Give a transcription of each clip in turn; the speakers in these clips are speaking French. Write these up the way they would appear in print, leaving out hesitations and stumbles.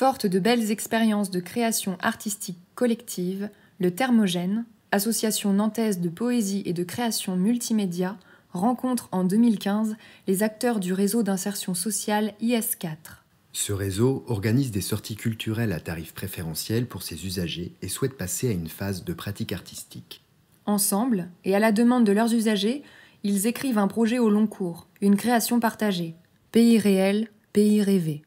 Forte de belles expériences de création artistique collective, le Thermogène, association nantaise de poésie et de création multimédia, rencontre en 2015 les acteurs du réseau d'insertion sociale IS4. Ce réseau organise des sorties culturelles à tarifs préférentiels pour ses usagers et souhaite passer à une phase de pratique artistique. Ensemble, et à la demande de leurs usagers, ils écrivent un projet au long cours, une création partagée. Pays réel, pays rêvé.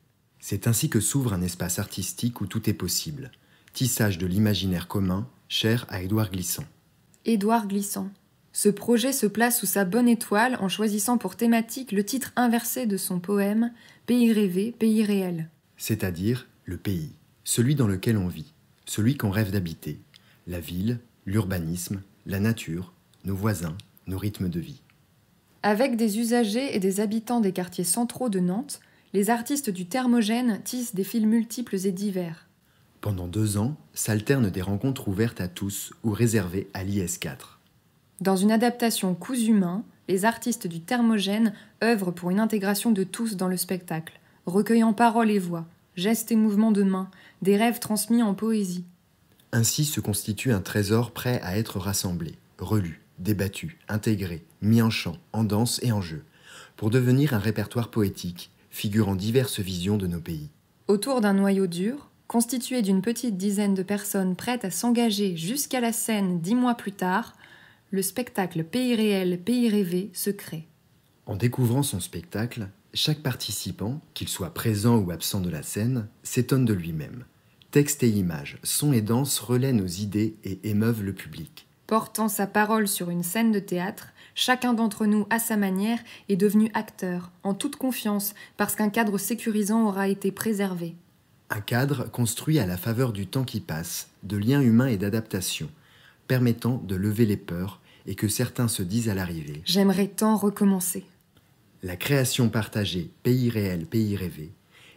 C'est ainsi que s'ouvre un espace artistique où tout est possible. Tissage de l'imaginaire commun, cher à Édouard Glissant. Édouard Glissant. Ce projet se place sous sa bonne étoile en choisissant pour thématique le titre inversé de son poème « Pays rêvé, pays réel ». C'est-à-dire le pays, celui dans lequel on vit, celui qu'on rêve d'habiter, la ville, l'urbanisme, la nature, nos voisins, nos rythmes de vie. Avec des usagers et des habitants des quartiers centraux de Nantes, les artistes du Thermogène tissent des fils multiples et divers. Pendant 2 ans, s'alternent des rencontres ouvertes à tous ou réservées à l'IS4. Dans une adaptation cousu main, les artistes du Thermogène œuvrent pour une intégration de tous dans le spectacle, recueillant paroles et voix, gestes et mouvements de main, des rêves transmis en poésie. Ainsi se constitue un trésor prêt à être rassemblé, relu, débattu, intégré, mis en chant, en danse et en jeu, pour devenir un répertoire poétique, figurant diverses visions de nos pays. Autour d'un noyau dur, constitué d'une petite dizaine de personnes prêtes à s'engager jusqu'à la scène 10 mois plus tard, le spectacle Pays réel, pays rêvé se crée. En découvrant son spectacle, chaque participant, qu'il soit présent ou absent de la scène, s'étonne de lui-même. Texte et images, son et danse relaient nos idées et émeuvent le public. Portant sa parole sur une scène de théâtre, chacun d'entre nous, à sa manière, est devenu acteur, en toute confiance, parce qu'un cadre sécurisant aura été préservé. Un cadre construit à la faveur du temps qui passe, de liens humains et d'adaptation, permettant de lever les peurs et que certains se disent à l'arrivée « J'aimerais tant recommencer ». La création partagée Pays réel, pays rêvé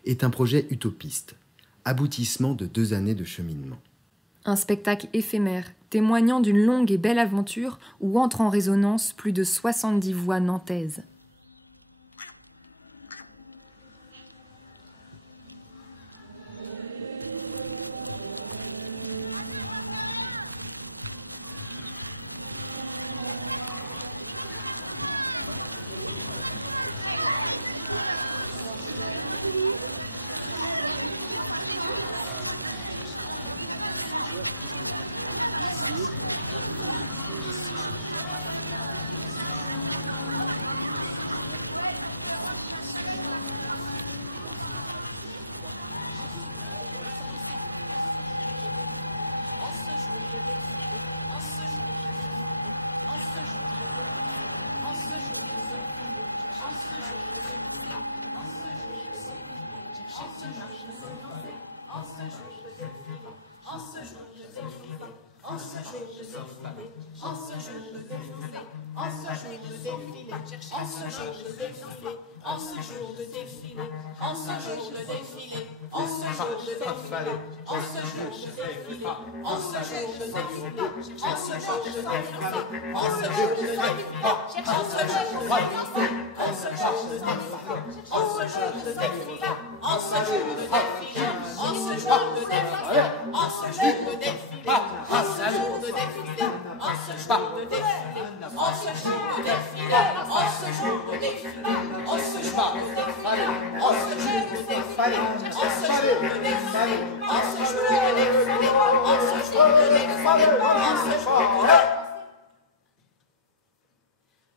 est un projet utopiste, aboutissement de 2 années de cheminement. Un spectacle éphémère, témoignant d'une longue et belle aventure où entrent en résonance plus de 70 voix nantaises.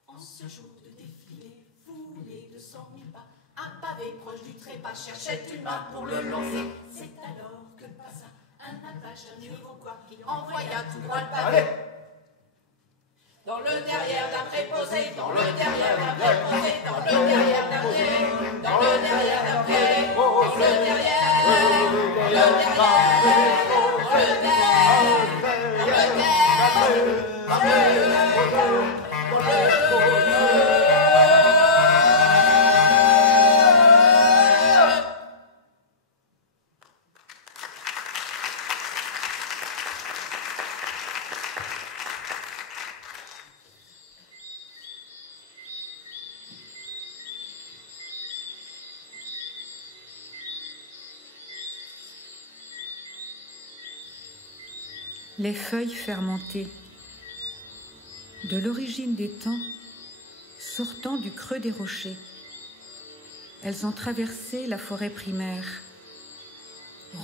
En ce jour de défilé, foulé de 100 000 pas, un pavé proche du trépas cherchait une main pour le lancer. C'est alors que passa un apache, un iroquois, qui envoya tout droit le pavé. Dans le derrière d'un préposé, dans le derrière d'un préposé, dans le derrière d'un pré, dans le derrière d'un pré, dans le derrière, dans le derrière, dans le derrière, dans le Les feuilles fermentées. De l'origine des temps, sortant du creux des rochers, elles ont traversé la forêt primaire,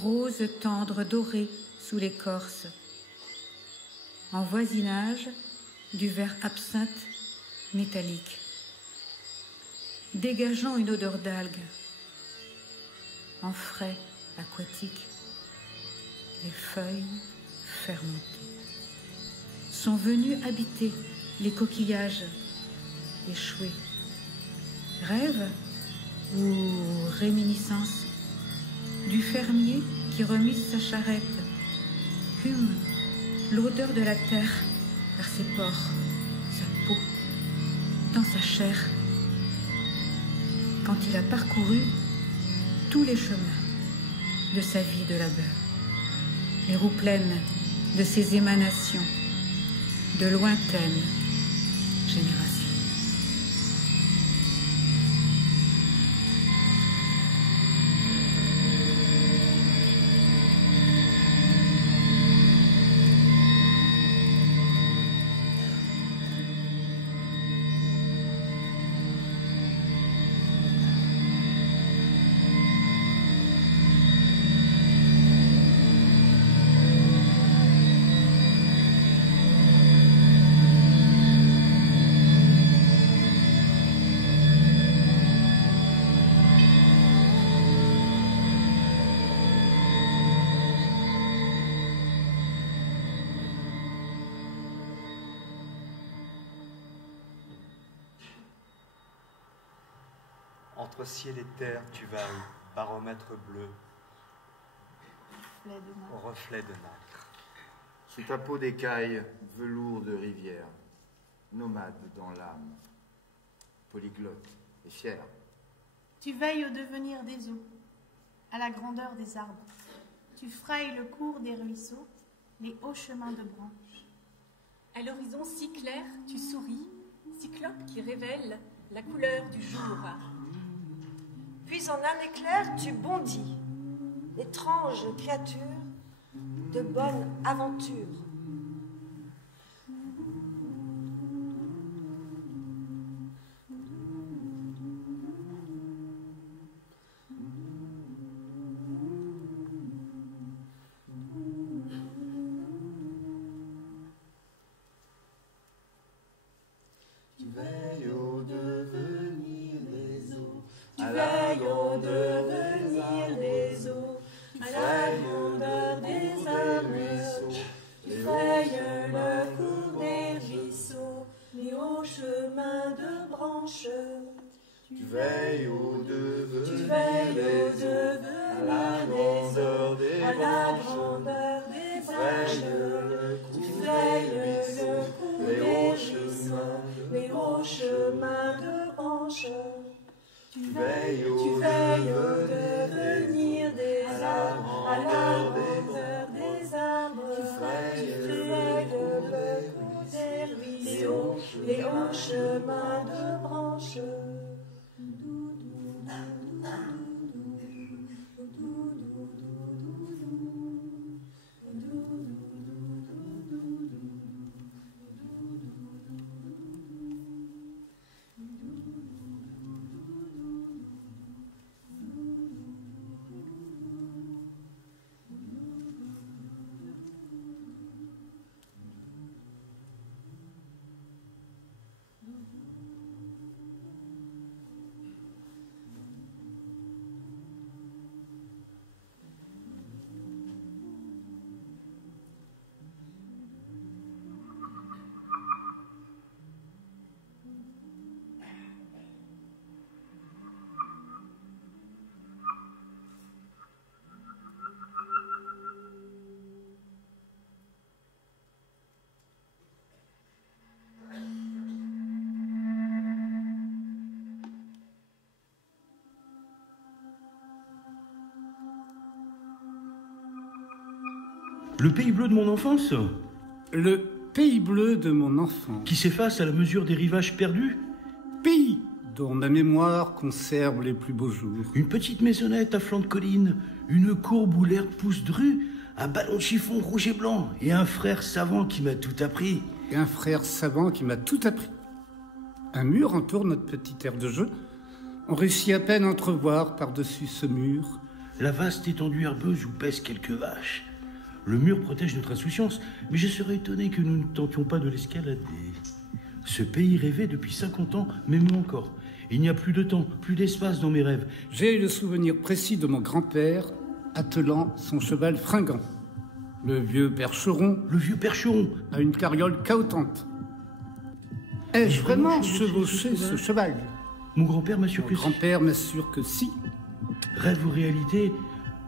roses tendres dorées sous l'écorce, en voisinage du verre absinthe métallique, dégageant une odeur d'algues, en frais aquatique. Les feuilles fermentées sont venues habiter les coquillages échoués. Rêve ou réminiscence du fermier qui remise sa charrette, hume l'odeur de la terre par ses pores, sa peau, dans sa chair, quand il a parcouru tous les chemins de sa vie de labeur, les roues pleines de ses émanations, de lointaines générations. Entre ciel et terre, tu vailles, baromètre bleu, au reflet de nacre. Sous ta peau d'écaille, velours de rivière, nomade dans l'âme, polyglotte et fier. Tu veilles au devenir des eaux, à la grandeur des arbres. Tu frayes le cours des ruisseaux, les hauts chemins de branches. À l'horizon si clair, tu souris, cyclope qui révèle la couleur du jour. Puis en un éclair, tu bondis, étrange créature de bonne aventure. Tu veilles au devenir des eaux, tu veilles au devenir des eaux, à la grandeur des arbres, tu veilles le cours des ruisseaux, les hauts chemins de branches. Tu veilles au devenir Tu veilles au des eaux, à la grandeur des à la branches. grandeur des Tu veilles branches. le Tu cours veilles des le ruisseaux, cours les des hauts ruisseaux, chemins les hauts chemins de branches. Tu veilles au devenir des à la arbres, à la grandeur des grandeur des arbres. Tu veilles Tu le veilles cours le cours des ruisseaux, les hauts chemins de branches. Le pays bleu de mon enfance, Le pays bleu de mon enfance. qui s'efface à la mesure des rivages perdus. Pays dont ma mémoire conserve les plus beaux jours. Une petite maisonnette à flanc de colline, une courbe où l'herbe pousse drue, Un ballon de chiffon rouge et blanc. Et un frère savant qui m'a tout appris. Et un frère savant qui m'a tout appris. Un mur entoure notre petite aire de jeu. On réussit à peine à entrevoir par-dessus ce mur la vaste étendue herbeuse où pèsent quelques vaches. Le mur protège notre insouciance, mais je serais étonné que nous ne tentions pas de l'escalader. Ce pays rêvait depuis 50 ans, m'aime encore. Il n'y a plus de temps, plus d'espace dans mes rêves. J'ai eu le souvenir précis de mon grand-père attelant son cheval fringant. Le vieux percheron a une carriole cahotante. Ai-je vraiment chevauché ce cheval? Mon grand-père m'assure que si. Mon grand-père m'assure que si. Rêve ou réalité,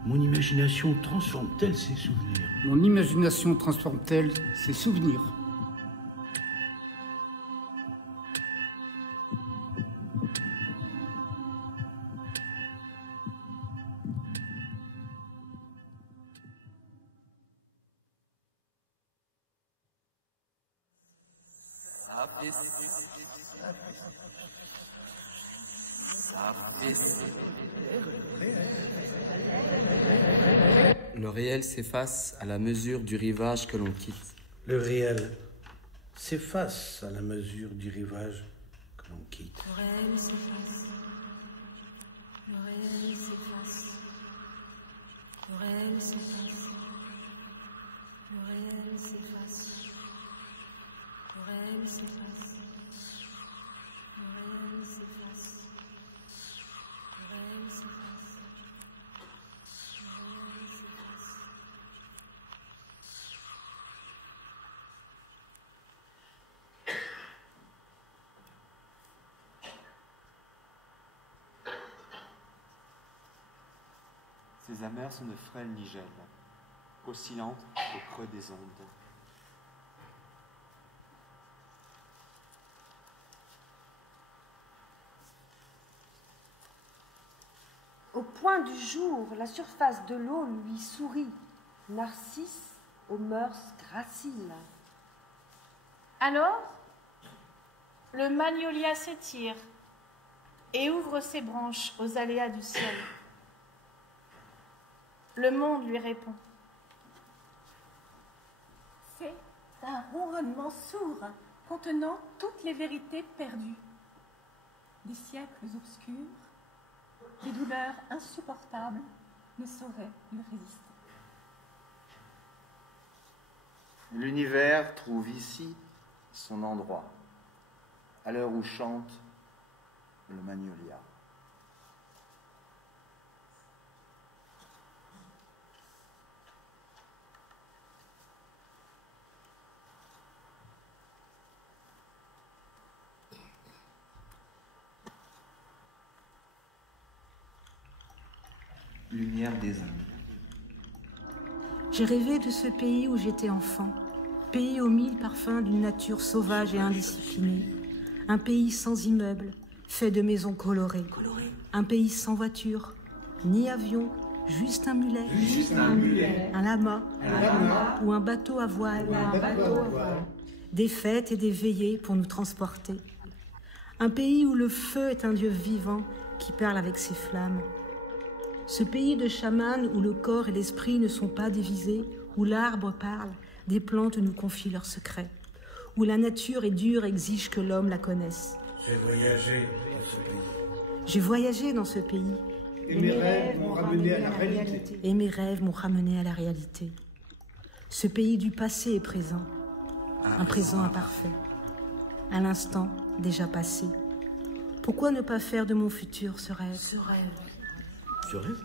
mon imagination transforme-t-elle ses souvenirs? Mon imagination transforme-t-elle ses souvenirs? Le réel s'efface à la mesure du rivage que l'on quitte. Le réel s'efface à la mesure du rivage que l'on quitte. Le réel s'efface. Le réel s'efface. Le réel s'efface. Le réel s'efface. Le réel s'efface. Le réel s'efface. Le réel s'efface. Ces amers sont ne frêles ni gels, oscillantes au creux des ondes. Au point du jour, la surface de l'eau lui sourit, Narcisse aux mœurs graciles. Alors, le magnolia s'étire et ouvre ses branches aux aléas du ciel. Le monde lui répond. C'est un ronronnement sourd contenant toutes les vérités perdues. Des siècles obscurs, des douleurs insupportables ne sauraient lui résister. L'univers trouve ici son endroit, à l'heure où chante le magnolia. Lumière des Indes. J'ai rêvé de ce pays où j'étais enfant, pays aux mille parfums d'une nature sauvage et indisciplinée, un pays sans immeubles, fait de maisons colorées, un pays sans voiture, ni avion, juste un mulet, un lama, ou un bateau à voile, des fêtes et des veillées pour nous transporter, un pays où le feu est un dieu vivant qui parle avec ses flammes. Ce pays de chamans où le corps et l'esprit ne sont pas divisés, où l'arbre parle, des plantes nous confient leurs secrets, où la nature est dure et exige que l'homme la connaisse. J'ai voyagé dans ce pays. J'ai voyagé dans ce pays. Et mes rêves m'ont ramené à la réalité. Et mes rêves m'ont ramené à la réalité. Ce pays du passé est présent, un présent imparfait, à l'instant déjà passé. Pourquoi ne pas faire de mon futur ce rêve? Ce rêve. Ce rêve?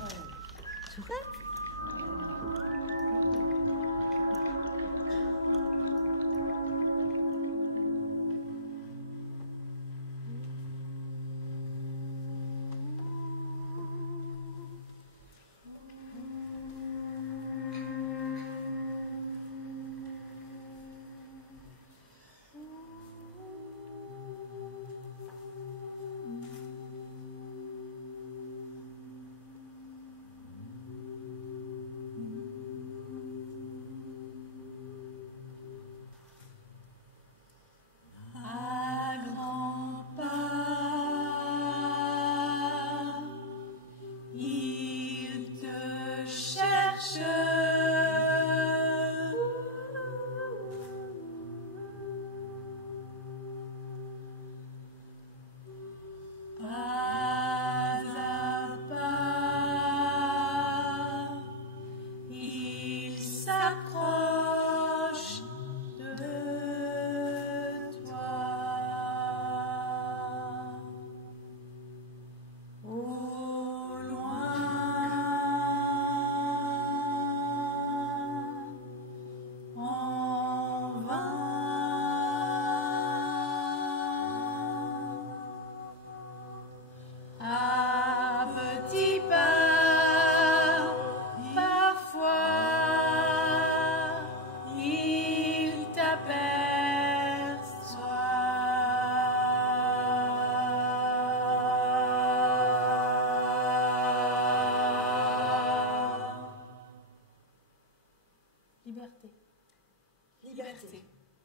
Liberté.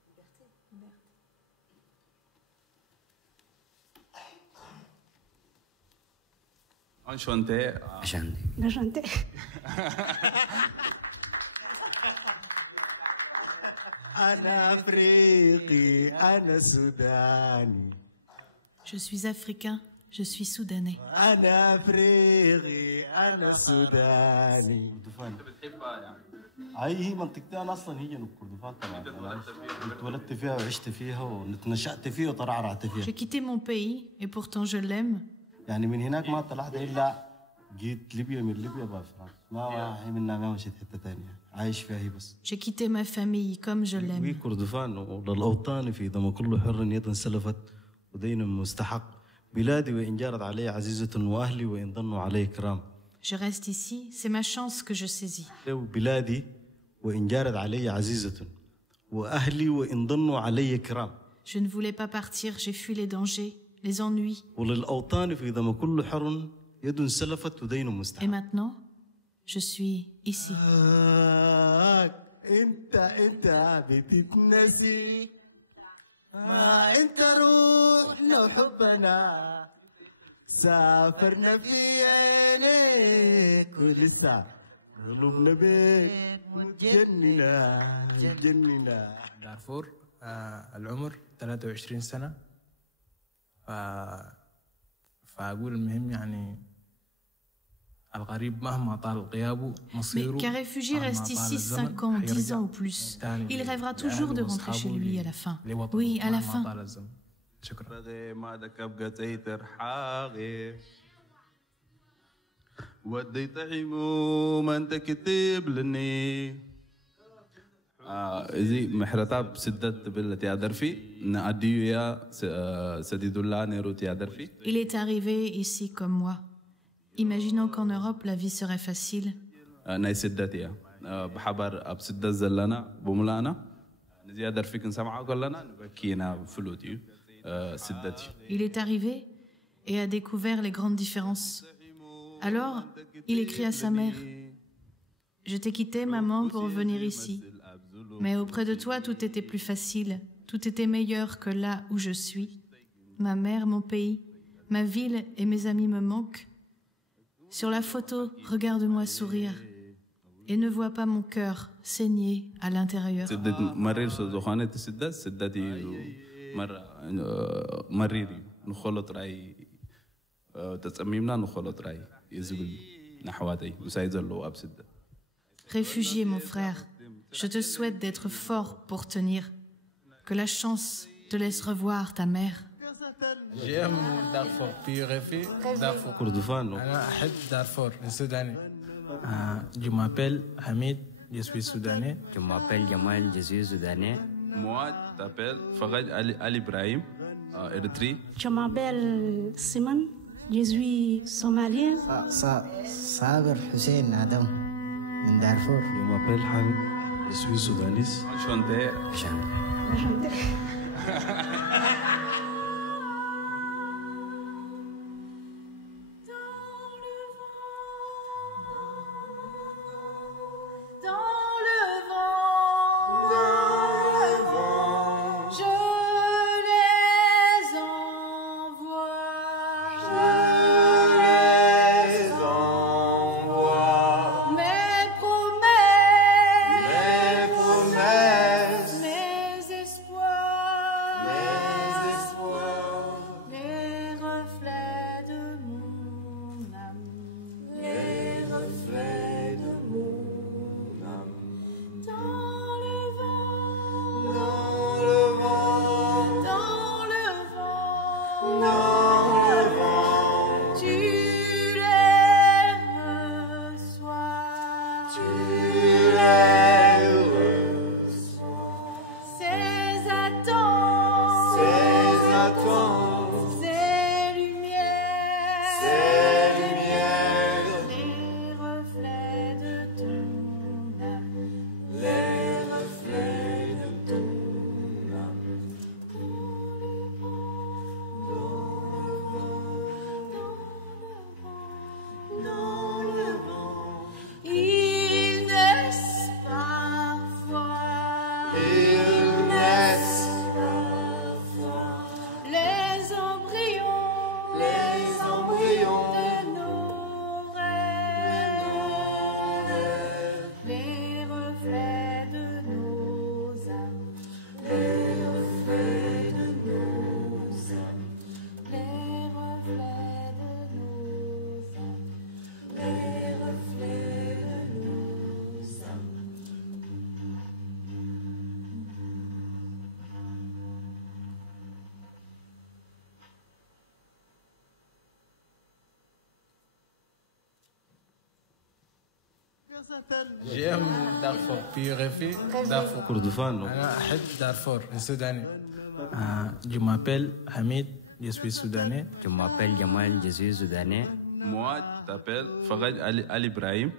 Liberté. Enchanté. Enchanté. Je suis africain, je suis soudanais. هي منطقتي انا اصلا هي كردفان طبعا انا اتولدت فيها وعشت فيها ونشأت فيها وترعرعت فيها. J'ai quitté mon pays et pourtant je l'aime. يعني من هناك ما طلعت الا جيت ليبيا من ليبيا بقى فرنسا ما منها ما مشيت حته ثانيه عايش فيها هي بس. J'ai quitté ma famille comme je l'aime. وي كردفان وللاوطان في دم كل حر يد سلفت ودين مستحق بلادي وان جارت علي عزيزه واهلي وان ظنوا علي كرام. Je reste ici, c'est ma chance que je saisis. بلادي وإن جارت علي عزيزة وأهلي وإن ظنوا علي كرام. Je ne voulais pas partir, j'ai fui les dangers, les ennuis. وللأوطان في دم كل حر يد سلفت ودين مستحق. Et maintenant, je suis ici. أنت بتتنسي أنت روحنا وحبنا سافرنا في عينيك ولسه قلوبنا بيك متجننة. دارفور العمر 23 سنة. فأقول المهم يعني الغريب مهما طال غيابه مصيره. Mais qu'un réfugié reste ici 5 ans, 10 ans ou plus, il rêvera toujours de rentrer chez lui à la fin. Oui, à la fin. شكرا. وديت عيمو ما انت كتب لني إذا محرتاب سدت بالتي أدرفي نأديو يا سديد الله نيروتي أدرفي. Il est arrivé ici comme moi, imaginant qu'en Europe la vie serait facile. ناي سدتي بحبر أب سدت زلنا بملانا نزي أدرفي كنسمعه كلنا نبكينا فلوتي سدتي. Il est arrivé et a découvert les grandes différences. Alors, il écrit à sa mère, « Je t'ai quitté, maman, pour venir ici. Mais auprès de toi, tout était plus facile, tout était meilleur que là où je suis. Ma mère, mon pays, ma ville et mes amis me manquent. Sur la photo, regarde-moi sourire et ne vois pas mon cœur saigner à l'intérieur. » Réfugié, mon frère, je te souhaite d'être fort pour tenir, que la chance te laisse revoir ta mère. J'aime Darfour, puis Réfi, Darfour. Darfour, Soudanais. Je m'appelle Hamid, je suis soudanais. Je m'appelle Jamal, je suis soudanais. Moi, je m'appelle Faraj Ali Ibrahim, Érythrée. Je m'appelle Simon, je suis somalien. Saber Hussein Adam, من دارفور. Je m'appelle Hamid, je suis soudanais. Enchanté. Enchanté. جاي من دارفور في ريفي دارفور كردفان أنا أحب دارفور السوداني. Je m'appelle Hamid, je suis soudanais. Je m'appelle Jamal, je suis soudanais. Moi, je t'appelle Faraj Ali Ibrahim,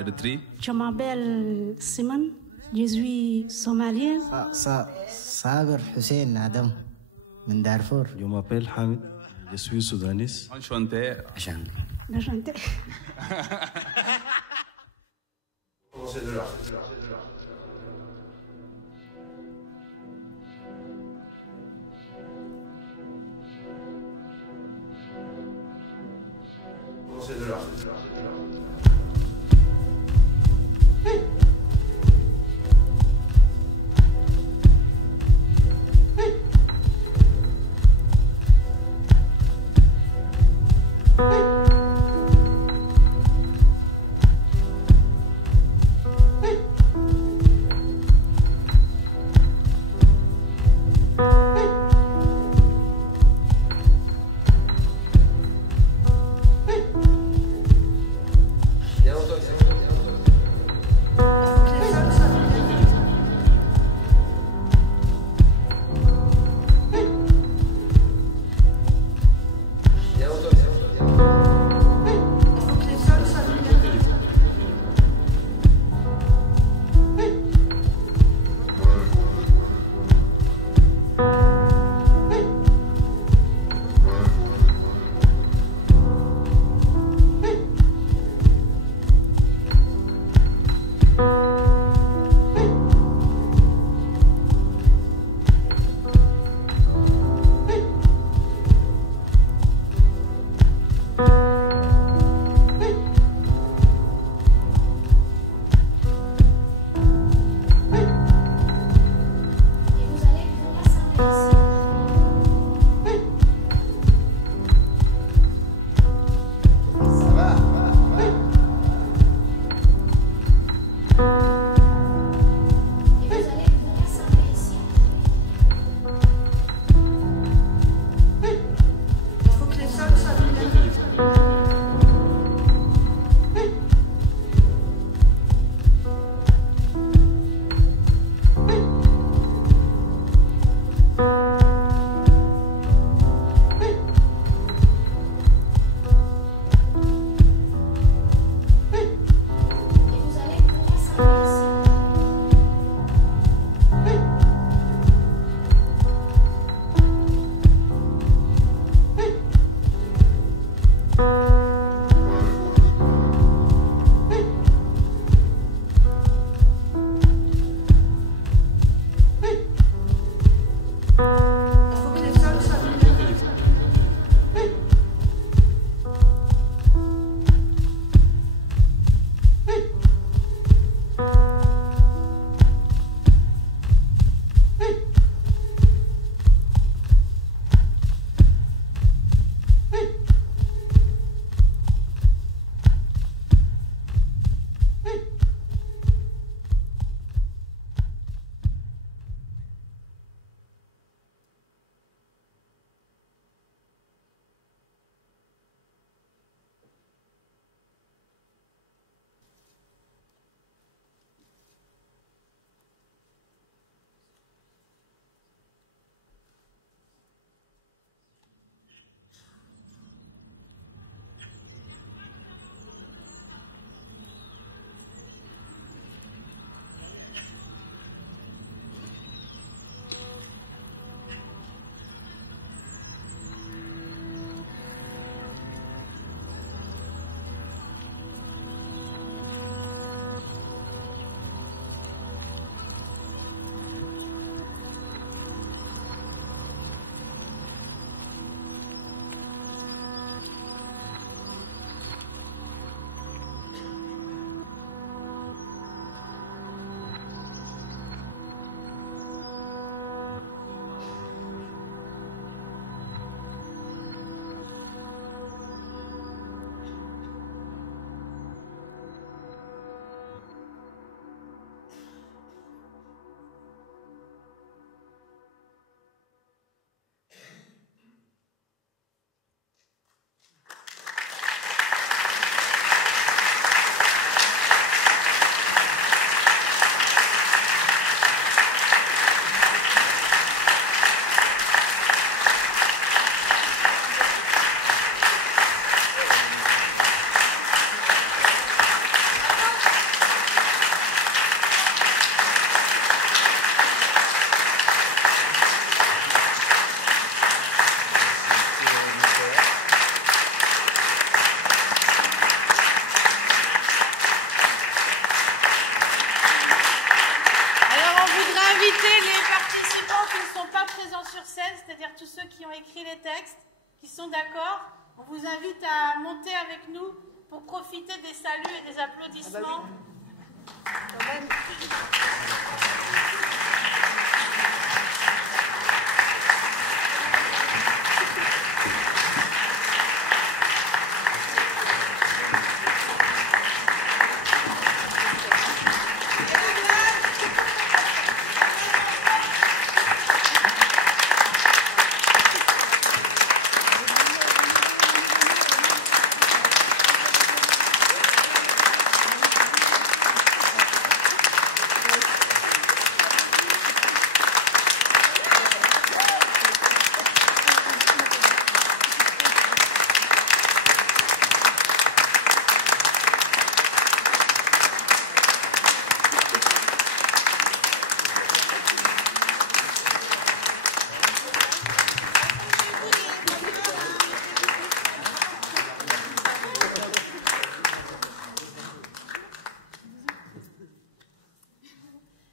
Érythrée. Je m'appelle Simon, je suis somalien. صابر حسين آدم من دارفور. Je m'appelle Hamid, je suis soudanais. Enchanté. Enchanté. C'est de là. C'est de là. sont pas présents sur scène, c'est-à-dire tous ceux qui ont écrit les textes, qui sont d'accord, on vous invite à monter avec nous pour profiter des saluts et des applaudissements.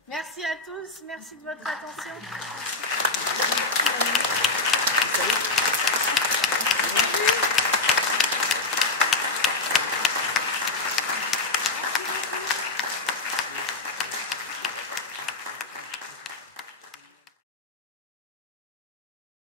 Merci à tous, merci de votre attention.